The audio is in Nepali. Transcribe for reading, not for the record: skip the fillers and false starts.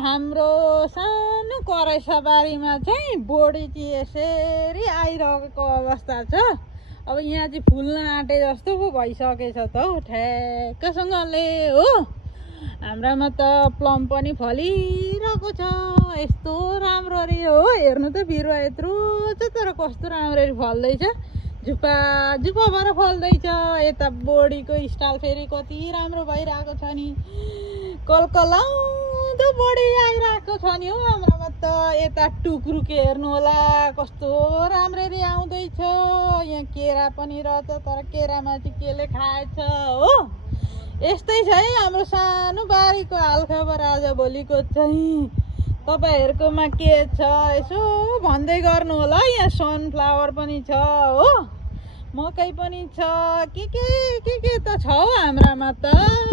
हाम्रो सानो कराइसाबारीमा चाहिँ बोडी चाहिँ यसरी आइरहेको अवस्था छ। अब यहाँ चाहिँ फुल्न आँटे जस्तो पो भइसकेछ त हौ ठ्याक्कसँगले हो। हाम्रामा त प्लम पनि फलिरहेको छ। यस्तो राम्रो अरे हो, हेर्नु त बिरुवा यत्रो छ तर कस्तो राम्ररी फल्दैछ। झुपा झुपा भएर फल्दैछ। यता बोडीको स्टाइल फेरि कति राम्रो भइरहेको छ नि, कलकलाउँदो बोडी आइरहेको छ नि हौ हाम्रोमा त। यता टुक्रुक हेर्नु होला कस्तो राम्ररी आउँदैछ। यहाँ केरा पनि रहेछ तर केरामा चाहिँ केले खाएछ हो। यस्तै छ है हाम्रो सानो बारीको हालखबर आजभोलिको चाहिँ। तपाईँहरूकोमा के छ यसो भन्दै गर्नु होला। यहाँ सनफ्लावर पनि छ हो, मकै पनि छ, के त छ हौ हाम्रामा त।